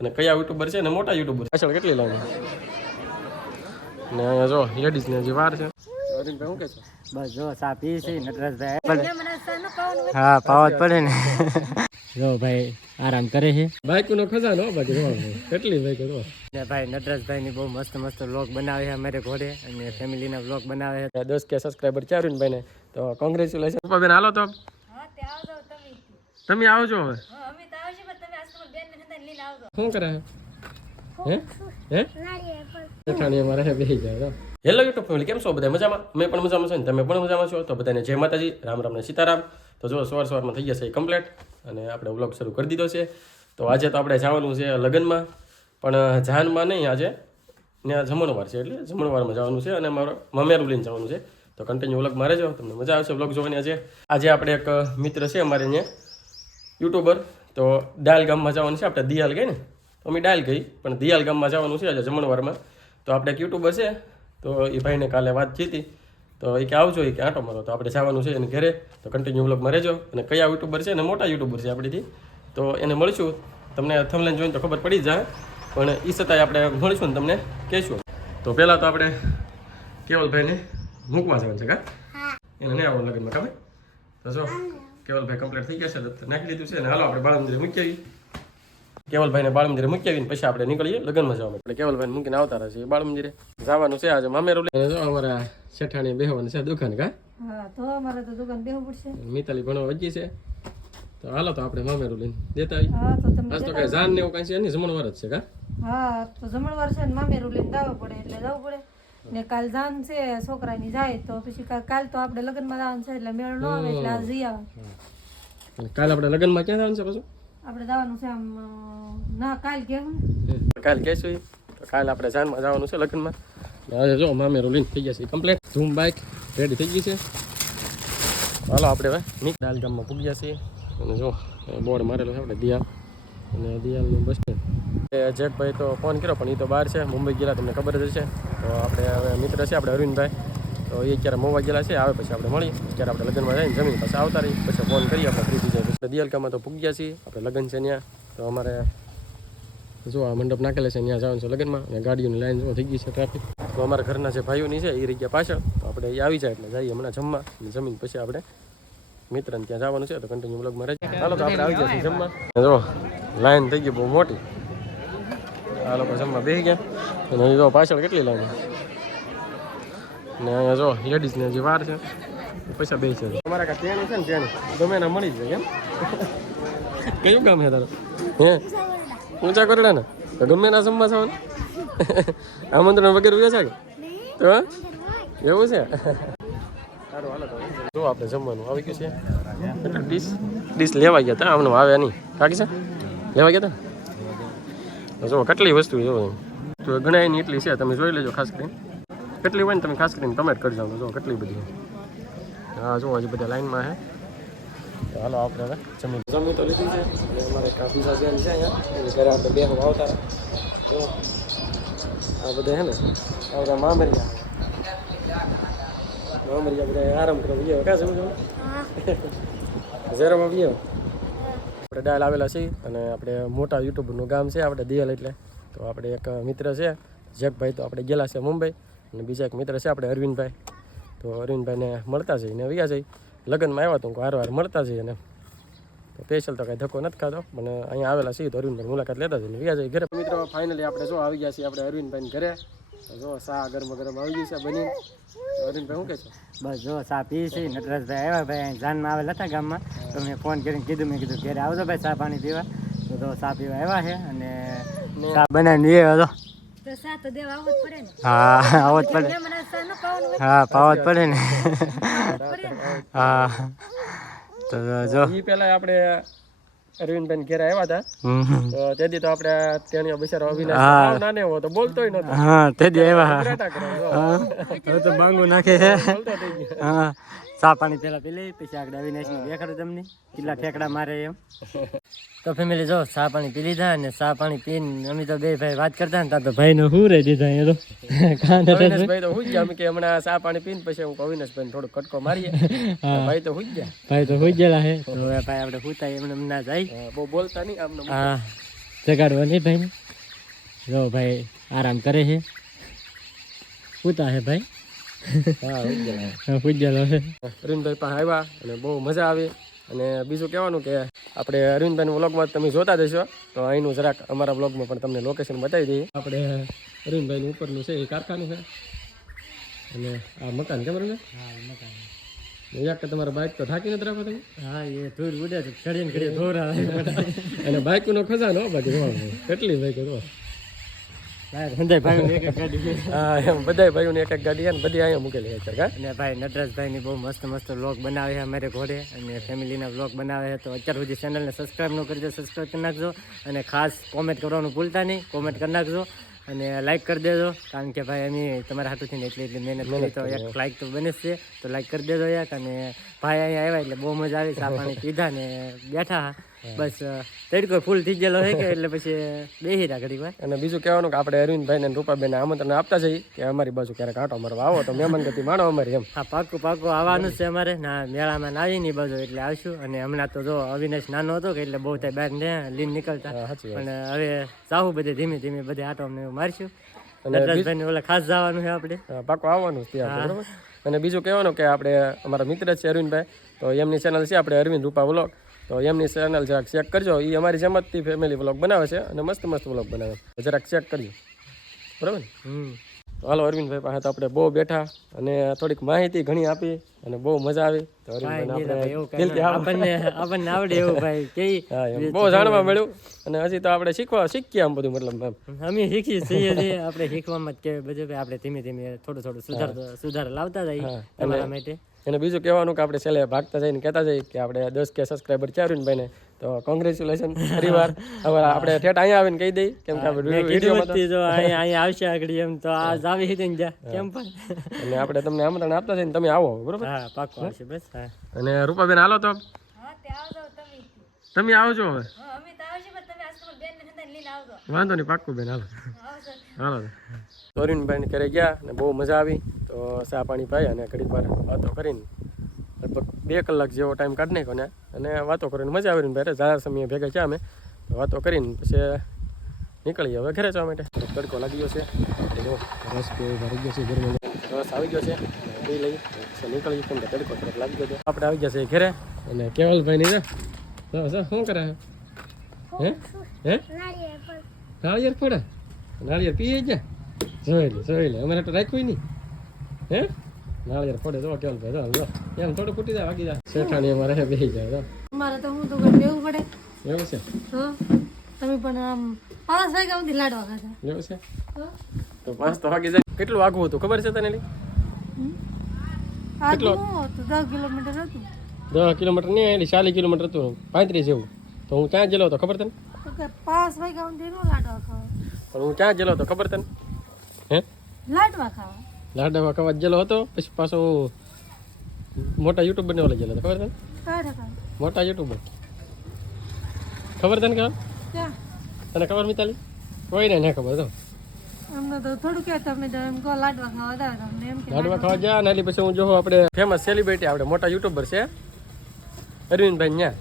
અને કયા યુટ્યુબર છે ને મોટા યુટ્યુબર પાછળ કેટલી લાઈન ને અહીંયા જો લેડીઝ ને હજી વાર છે અરવિંદભાઈ શું કે છે બસ જો સા પી છે નટરાજભાઈ હા પાવત પડે ને જો ભાઈ આરામ કરે છે બાઈક નો ખજાનો બાકી જો કેટલી બાઈક જો ને ભાઈ નટરાજભાઈ ની બહુ મસ્ત મસ્ત વ્લોગ બનાવે છે અમારે ઘોડે અને ફેમિલી ના વ્લોગ બનાવે છે 10K સબસ્ક્રાઇબર છે અરવિંદભાઈ ને તો કોંગ્રેચ્યુલેશન પપ્પા બેન હાલો તો તમે આવજો હવે શું કરે હે હે ઠાણી અમારે હે બેહી જાય હેલો યુટ્યુબ ફેમિલી કેમ છો બધા મજામાં મેં પણ મજામાં છું ને તમે પણ મજામાં છો તો બધાને જય માતાજી રામ રામ ને સીતારામ તો જો સવારમાં થઈ જશે કમ્પ્લીટ અને આપણે વ્લોગ શરૂ કરી દીધો છે તો આજે તો આપણે જવાનું છે લગ્નમાં પણ જાનમાં નહીં આજે ત્યાં જમણવાર છે એટલે જમણવારમાં જવાનું છે અને મારો મમેરું લઈને જવાનું છે તો કન્ટિન્યુ વ્લોગ મારે જાઓ તમને મજા આવશે વ્લોગ જોવાની આજે આપણે એક મિત્ર છે અમારે અહીંયા યુટ્યુબર તો ડાયલ ગામમાં જવાનું છે આપણે દિયાલ ગઈ ને તો અમે ડાયલ ગઈ પણ દિયાલ ગામમાં જવાનું છે આજે જમણવારમાં તો આપણે એક યુટ્યુબર છે તો એ ભાઈને કાલે વાત જીતી તો એ કે આવજો એ કે આંટો મારો તો આપણે જવાનું છે એને ઘરે તો કન્ટિન્યુ વ્લોગમાં રહેજો અને કયા યુટ્યુબર છે ને મોટા યુટ્યુબર છે આપણેથી તો એને મળીશું તમને થંબનેલ જોઈને તો ખબર પડી જાય પણ એ છતાંય આપણે મળીશું ને તમને કહીશું તો પહેલાં તો આપણે કેવલભાઈને મૂકવા જવાનું છે કા એને નહીં આવવાનું લગ્નમાં કામે તો જો કેવલભાઈ કમ્પ્લીટ થઈ ગયા છે નાખી લીધું છે અને હાલો આપણે બાળ મંદિરે મૂકી આવી કેવલભાઈને બાળ મંદિરે મૂકી આવીને પછી આપણે નીકળીએ લગ્નમાં જવા માટે કેવલભાઈને મૂકીને આવતા રહેશે બાળ મંદિરે જવાનું છે આજે મામેરું લઈને જો અમારા શેઠાણી બેહવાનું છે દુકાન કા તો અમારે તો દુકાન બેહવું પડશે મિતાલી ભણવા વજી છે તો હાલો તો આપણે મામેરું લઈને દેતા આવી આજ તો કઈ જાન ને એવું કઈ છે નહીં જમણવાર જ છે કા હા તો જમણવાર છે ને મામેરું લઈને જવું પડે એટલે જવું પડે ને કાલ જાન છે છોકરાની જાય તો પછી કાલ તો આપણે લગ્નમાં જવાનું છે એટલે મેળ ન આવે એટલે આજ જઈ આવે કાલે આપણે લગ્નમાં ક્યાં જવાનું છે પાછું આપણે જવાનું છે આમ ના કાલ કેવું કાલે કહેશું તો કાલે આપણે જાનમાં જવાનું છે લગ્નમાં આજે જો મામેરું લઈને થઈ જશે કમ્પ્લીટ ધૂમ બાઇક રેડી થઈ ગઈ છે હાલો આપણે હવે ડાલ ગામમાં પૂગ્યા છીએ અને જો બોર્ડ મારેલો છે આપણે દિયાલ અને દિયાલનું બસ સ્ટેન્ડ જેકભાઈ તો ફોન કર્યો પણ એ તો બહાર છે મુંબઈ ગયેલા તમને ખબર જ હશે તો આપણે હવે મિત્ર છે આપણે અરવિંદભાઈ તો એ ક્યારે મોવા ગયેલા છે આવે પછી આપણે મળીએ ક્યારે આપણે લગ્નમાં જઈને જમીન પછી આવતા રહીએ પછી ફોન કરીએ આપણે ફ્રી થઈ જાય પછી દિયાલકામાં તો પૂગ્યા છીએ આપણે લગ્ન છે ત્યાં તો અમારે જો આ મંડપ નાખેલા છે ત્યાં જવાનું છે લગ્નમાં અને ગાડીઓની લાઈન જો થઈ ગઈ છે ટ્રાફિક તો અમારા ઘરના જે ભાઈઓની છે એ રહી ગયા પાછળ તો આપણે એ આવી જાય એટલે જઈએ હમણાં જમવા જમીન પછી આપણે મિત્રને ત્યાં જવાનું છે તો કન્ટિન્યુ બ્લોગમાં રહે ચાલો તો આપણે આવી જઈએ જમવા જો લાઈન થઈ ગઈ બહુ મોટી આ લોકો જમવા બેસી ગયા અને જો પાછળ કેટલી લાઈન ને અહીંયા જો લેડીઝને હજી વાર છે પૈસા બે છે અમારા કાંઈ તેણી છે ને તેણી ગમે એના મળી જાય એમ કયું ગામ છે તારું હે ઊંચા કોરડા ને તો ગમે ના જમવા જવાનું આમંત્રણ વગેરે ઉયા છે કે તો એવું છે સારું હાલો જો આપણે જમવાનું આવી ગયું છે એટલે ડીશ લેવા ગયા હતા આમને આવે નહીં કાકી છે લેવા ગયા હતા જો કેટલી વસ્તુ જો તો ઘણા એની એટલી છે તમે જોઈ લેજો ખાસ કરીને કેટલી હોય ને તમે ખાસ કરીને કમેન્ટ કરજો જો કેટલી બધી હા જો હજી બધા લાઈનમાં છે હાલો આપણે હવે જમી તો લીધી છે અને અમારે બીજા બેન છે અહીંયા એની ઘરે આપણે બે આવતા તો આ બધા છે ને આવતા મામરિયા બધા આરામ કરવા ગયો કાં જવું જવું ઝેરોમાં ગયો આપણે ડાયલ આવેલા છીએ અને આપણે મોટા યુટ્યુબરનું ગામ છે આપણે દિયાલ એટલે તો આપણે એક મિત્ર છે જેકભાઈ તો આપણે ગયેલા છે મુંબઈ અને બીજા એક મિત્ર છે આપણે અરવિંદભાઈ તો અરવિંદભાઈને મળતા જઈએ ને વ્યા જઈ લગ્નમાં આવ્યા તો વાર મળતા જઈએ ને તો સ્પેશિયલ તો કાંઈ ધક્કો નથી ખાતો પણ અહીંયા આવેલા છીએ તો અરવિંદભાઈ મુલાકાત લેતા જઈએ વ્યા જઈએ ઘરે મિત્રો ફાઇનલી આપણે જો આવી ગયા છીએ આપણે અરવિંદભાઈને ઘરે જો સા ગરમ ગરમ આવી ગઈ છે બની અરવિંદભાઈ શું કહે છે બસ જો સા પી છે નટરાજભાઈ આવ્યા ભાઈ જાનમાં આવેલા હતા ગામમાં તો મેં ફોન કરીને કીધું મેં કીધું ઘરે આવજો ભાઈ ચા પાણી પીવા તો ચા પીવા આવ્યા છે અને ચા બનાવીને એ હતો તો સા તો દેવા આવવું જ પડે ને હા આવવું જ પડે મને સા ન ખાવાનું હા પાવા જ પડે ને હા તો જો એ પહેલા આપણે અરવિંદભાઈ ઘેર આવ્યા હતા તો તેથી તો આપણે તેણીઓ બિચારો અવિનાશ નાને એવો તો બોલતોય નતો હા તેથી આવ્યા હવે તો બાંગુ નાખે છે હા ચા પાણી પેલા પી લઈ પછી આગળ અવિનાશ ને દેખાડું તમને કેટલા ઠેકડા મારે એમ તો ફેમિલી જો ચા પાણી પી લીધા અને ચા પાણી પીને અમે તો બે ભાઈ વાત કરતા ને ત્યાં તો ભાઈ નો હું રહી દીધા એ તો ભાઈ તો હુઈ ગયા અમે કે હમણાં ચા પાણી પીને પછી હું અવિનાશભાઈ થોડો કટકો મારીએ ભાઈ તો હુઈ ગયા ભાઈ તો હુઈ ગયેલા છે તો ભાઈ આપણે હુતા એમને ના જાય બહુ બોલતા નહીં આમ હા જગાડવા નહીં ભાઈને. જો ભાઈ આરામ કરે છે. પૂતા હે ભાઈ. હા પૂજ્યેલો છે. અરવિંદભાઈ પાસે આવ્યા અને બહુ મજા આવી. અને બીજું કહેવાનું કે આપણે અરવિંદભાઈના વ્લોગમાં તમે જોતા જશો તો અહીંનું જરાક અમારા વ્લોગમાં પણ તમને લોકેશન બતાવી દઈએ. આપણે અરવિંદભાઈનું ઉપરનું છે એ કારખાનું છે અને આ મકાન કેમ છે? હા મકાન. કે તમારા બાઇક તો થાકી નથી રાખો તમે? હા એ ધૂળ ઉડે છે ચડીને ઘડીએ ધોરા અને બાઇકનો ખજાનો બાકી જોવાનું કેટલી બાઇકો જો ભાઈ એક એક ગાડી. હા એમ બધા ભાઈઓની એક એક ગાડી છે ને બધી અહીંયા મૂકેલી છે કા. અને ભાઈ નટરાજભાઈની બહુ મસ્ત મસ્ત વ્લોગ બનાવે છે અમારે ઘોડે અને ફેમિલીના વ્લોગ બનાવે છે. તો અત્યાર સુધી ચેનલને સબસ્ક્રાઈબ ન કરી દો, સબસ્ક્રાઈબ કરી નાખજો અને ખાસ કોમેન્ટ કરવાનું ભૂલતા નહીં, કોમેન્ટ કરી નાખજો અને લાઈક કરી દેજો. કારણ કે ભાઈ અમે તમારા હાથુથી એટલી મહેનત કરી તો એક લાઈક તો બને જ છે, તો લાઈક કરી દેજો યાર. અને ભાઈ અહીંયા આવ્યા એટલે બહુ મજા આવી. ચા પાણી પીધા ને બેઠા બસ. તડકો ફૂલ થઈ ગયેલો છે કે એટલે પછી બેસી રહ્યા ઘડીક વાર. અને બીજું કહેવાનું કે આપણે અરવિંદભાઈ ને રૂપાબેન આમંત્રણ આપતા જઈએ કે અમારી બાજુ ક્યારેક આંટો મારવા આવો તો મહેમાન ગતિ માણો અમારી એમ. હા પાક્કું પાક્કું આવવાનું છે અમારે ના મેળામાં ના આવી ની બાજુ એટલે આવશું. અને હમણાં તો જો અવિનાશ નાનો હતો કે એટલે બહુ થાય બહાર ને લીન નીકળતા, પણ હવે જાવું બધે ધીમે ધીમે બધે આંટો અમને મારશું. નટરાજભાઈ ઓલા ખાસ જવાનું છે આપણે, પાક્કો આવવાનું છે ત્યાં બરોબર. અને બીજું કહેવાનું કે આપણે અમારા મિત્ર છે અરવિંદભાઈ, તો એમની ચેનલ છે આપણે અરવિંદ રૂપા વ્લોગ, તો એમની ચેનલ જરાક ચેક કરજો. એ અમારી જેમતથી ફેમિલી વ્લોગ બનાવે છે અને મસ્ત મસ્ત વ્લોગ બનાવે છે, જરાક ચેક કરજો બરાબર ને. તો હાલો અરવિંદભાઈ પાસે તો આપણે બહુ બેઠા અને થોડીક માહિતી ઘણી આપી અને બહુ મજા આવી. તો આપણને આવડે એવું ભાઈ કે બહુ જાણવા મળ્યું અને હજી તો આપણે શીખીએ આમ બધું મતલબ અમે શીખીએ છીએ. આપણે શીખવામાં જ કે બધું આપણે ધીમે ધીમે થોડું થોડું સુધાર લાવતા જઈએ તમારા માટે. અને બીજું કહેવાનું કે આપણે છેલ્લે ભાગતા જઈને કહેતા જઈએ કે આપણે 10K સબસ્ક્રાઈબર છે અરવિંદભાઈને, તો કોંગ્રેચ્યુલેશન પરિવાર. હવે આપણે ઠેઠ અહીંયા આવીને કહી દઈએ કેમ કે આપણે અહીંયા આવશે આગળ એમ તો આ જાવી હિતન જા કેમ પણ. અને આપણે તમને આમંત્રણ આપતા જઈને તમે આવો બરોબર. હા પાક્કો આવશે બસ. હા અને રૂપાબેન હાલો તો તમે આવજો હવે. વાંધો નહીં પાક્કું બેન હાલો હાલો. અરવિંદભાઈને ઘરે ગયા અને બહુ મજા આવી. તો ચા પાણી પાઈ અને ઘડીક વાર વાતો કરીને લગભગ 2 કલાક જેવો ટાઈમ કાઢી નાખ્યો ને અને વાતો કરીને મજા આવી. ભાઈ ઝાડા સમયે ભેગા છે અમે, તો વાતો કરીને પછી નીકળીએ હવે ઘરે જવા માટે. તડકો લાગી ગયો છે, રસ ભરી ગયો છે ઘરમાં, રસ આવી ગયો છે પી લઈ નીકળીએ કેમ કે તડકો તરફ લાગી ગયો છે. આપણે આવી ગયા છે ઘરે અને કેવલભાઈ ની શું કરે હે હે નાળિયેર ફોડે નાળિયેર પીએ ગયા જોઈ લે અમારે તો રાખ્યું નહીં હે નાળિયેર ફોડે જો કેવલભાઈ જો એમ થોડું ફૂટી જાય વાગી જાય શેઠાણી અમારે બેસી જાય અમારે તો હું તો બેવું પડે એવું છે. તમે પણ આમ 5 વાગ્યા સુધી લાડવા ખાધા એવું છે તો 5 તો વાગી જાય. કેટલું આગવું હતું ખબર છે તને? કેટલો હતું? 10 કિલોમીટર હતું. 10 કિલોમીટર નહીં એટલે 40 કિલોમીટર હતું, 35 જેવું. તો હું ક્યાં ગયેલો હતો ખબર તને? 5 વાગ્યા સુધી નો લાડવા ખાવા. પણ હું ક્યાં ગયેલો હતો ખબર તને? હે લાડવા ખાવા. લાડવા ખાવા ગયેલો હતો, પછી પાછો મોટા યુટ્યુબર ને ઓલા ગયેલો હતો ખબર તને? મોટા યુટ્યુબર ખબર તને? ક્યાં તને ખબર મિતાલી? કોઈને ના ખબર તો અમને તો થોડું કે તમે એમ કહો લાડવા ખાવા દાવ તમને એમ કે લાડવા ખાવા ગયા ને એટલે પછી હું જોઉં આપણે ફેમસ સેલિબ્રિટી આપણે મોટા યુટ્યુબર છે અરવિંદભાઈ ન્યા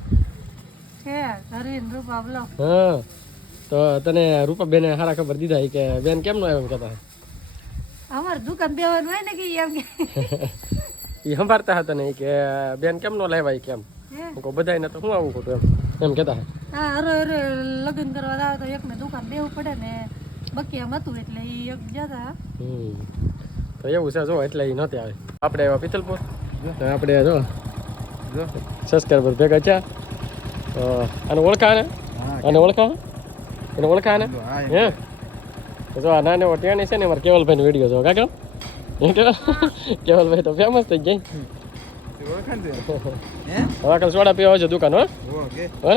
છે અરવિંદ રૂપા બ્લોગ. હા તો તને રૂપાબેને સારા ખબર દીધા કે બેન કેમ નો આવ્યો એમ કહેતા અમારે દુકાન બેવાનું હોય ને કે એમ કે એ સંભાળતા હતા ને કે બેન કેમ નો લાવ્યા કેમ બધાને તો શું આવું ખોટું એમ કહેતા. હા અરે લગ્ન કરવા દાવ તો એકને દુકાન બેવું પડે ને બાકી એમ હતું એટલે એ એક જતા. તો એવું છે જો એટલે એ નહોતી આવે. આપણે આવ્યા પિથલપુર, આપણે જો સબસ્ક્રાઈબર ભેગા છે. તો આને ઓળખા ને આને ઓળખા એને ઓળખા ને હે તો જો આ નાને ત્યાં છે ને મારે કેવલભાઈનો વિડીયો જો કાકા કેવલભાઈ તો ફેમસ થઈ જાય. હવે કાલ સોડા પીવા આવજો દુકાન હો હે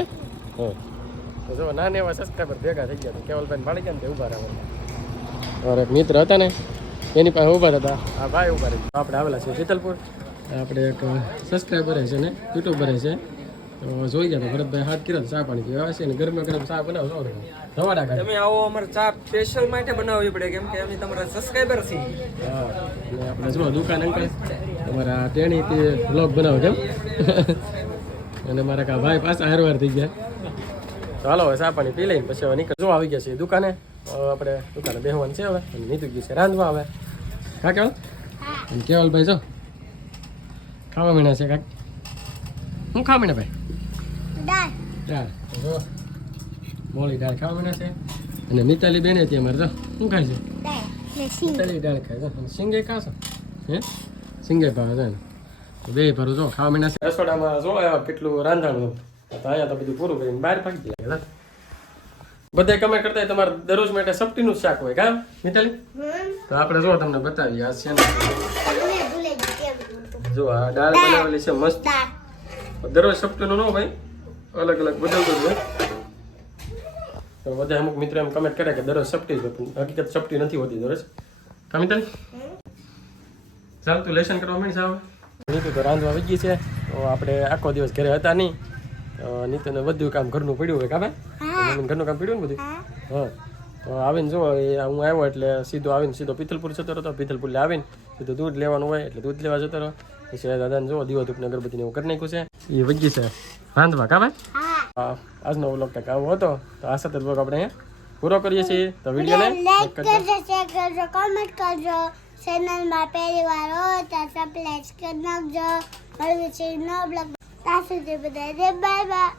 તો જો નાને એવા સબસ્ક્રાઈબર ભેગા થઈ ગયા. કેવલભાઈ મળી ગયા ને તે ઊભા રહ્યા. મારા એક મિત્ર હતા ને એની પાસે ઊભા હતા, આ ભાઈ ઊભા રહે. આપણે આવેલા છીએ પિથલપુર. આપણે એક સબસ્ક્રાઈબર છે ને યુટ્યુબર છે, તો જોઈ ગયા તો ભરતભાઈ હાથ કર્યા ચા પાણી પીવા છે ને ગરમા ગરમ ચા બનાવશો ધવાડા કાઢે. તમે આવો અમારે ચા સ્પેશિયલ માટે બનાવવી પડે કેમ કે અમે તમારા સબસ્ક્રાઇબર છીએ. હા અને આપણે જો દુકાન અંકલ તમારા ટેણીથી વ્લોગ બનાવો કેમ અને મારા કા ભાઈ પાછા હારવાર થઈ ગયા તો હાલો હવે ચા પાણી પી લઈને પછી હવે નીકળ જો આવી ગયા છે દુકાને. હવે આપણે દુકાને બેહવાનું છે હવે અને નીકળી ગયું છે રાંધવા હવે. હા કેવલ અને કેવલભાઈ જો ખાવા મીણા છે કાંઈક. હું ખાવા મીણા ભાઈ? દાળ. જો મોળી દાળ ખાવા મીણા છે અને મિતાલી બેન હતી અમારે જો શું ખાય છે? મિતાલી દાળ ખાય છે અને સિંગે ખાશો હે? સિંગે ભાવે છે ને બે ભરું જો ખાવા મીણા છે. રસોડામાં જો કેટલું રાંધાણું તો અહીંયા તો બધું પૂરું કરીને બહાર ભાગી ગયા. બધા કમેન્ટ કરતા તમારે દરરોજ માટે સપટીનું જ શાક હોય કા મિતાલી? તો આપણે જો તમને બતાવીએ આ છે ને જો આ દાળ બનાવેલી છે મસ્ત. દરરોજ સપટીનું ન ભાઈ અલગ અલગ બદલતું હોય. તો બધા અમુક મિત્રો એમ કમેન્ટ કરે કે દરરોજ સપટી જ હોય પણ હકીકત સપટી નથી હોતી દરરોજ. કા મિતાલી? ચાલ તું લેસન કરવા માંડ સાવ. નીતુ તો રાંધવા આવી ગઈ છે તો આપણે આખો દિવસ ઘરે હતા નહીં. નીતુને બધું કામ ઘરનું પડ્યું હોય કા ભાઈ? ઘરનું કામ પડ્યું ને બધું. હા તો આવીને જો હું આવ્યો એટલે સીધો આવીને સીધો પિથલપુર જતો રહ્યો. પિથલપુર આવીને સીધું દૂધ લેવાનું હોય એટલે દૂધ લેવા જતો રહ્યો. પછી દાદાને જો દીવા ધૂપને અગરબત્તીને એવું કરી નાખ્યું છે. એ વગી છે રાંધવા કા ભાઈ? આજનો વ્લોગ કંઈક આવો હતો તો આ સાથે વ્લોગ આપણે અહીંયા પૂરો કરીએ છીએ. તો વિડીયોને લાઈક કરજો, શેર કરજો, કમેન્ટ કરજો. ચેનલમાં પહેલી વાર હોય તો સબસ્ક્રાઇબ કરી નાખજો. મળીએ છીએ નવો બ્લોગ. ત્યાં સુધી બધાને બાય બાય.